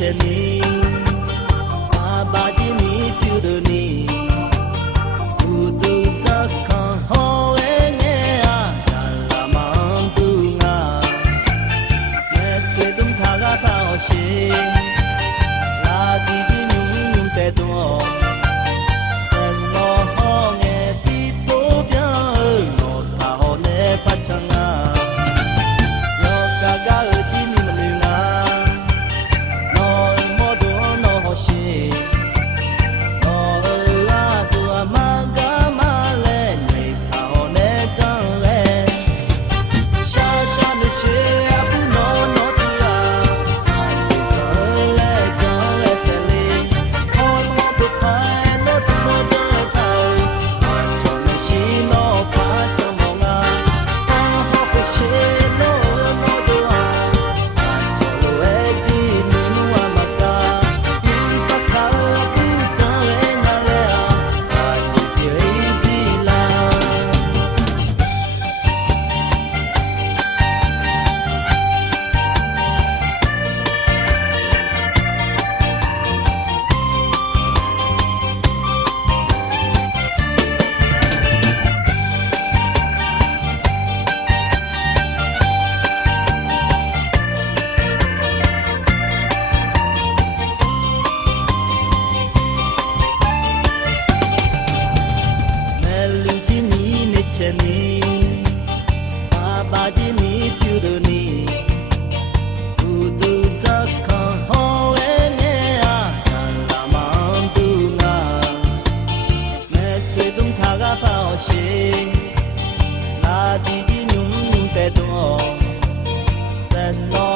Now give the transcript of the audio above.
ချက်နီဘာဘာကြီးနီပြူသူနီဘူသူတခံဟောဝဲငဲအားလာလာမန်သူငါမဲဆွေတုံထားကဖောက်ရှိလာဒီကြီးနုံတဲ့တော့စံမောဟောငဲတီတိုးပြောင်းတော့ထားဟောနေပတ်ချငါယောဂကကြီးနီမလူငါချက်နီဘာဘာကြီးနီပြူသူနီဘူသူတခံဟောဝဲငဲအားလာမန်သူငါမဲဆွေတုံထားကဖောက်ရှိလာဒီကြီးနုံတဲ့တော့စံတော်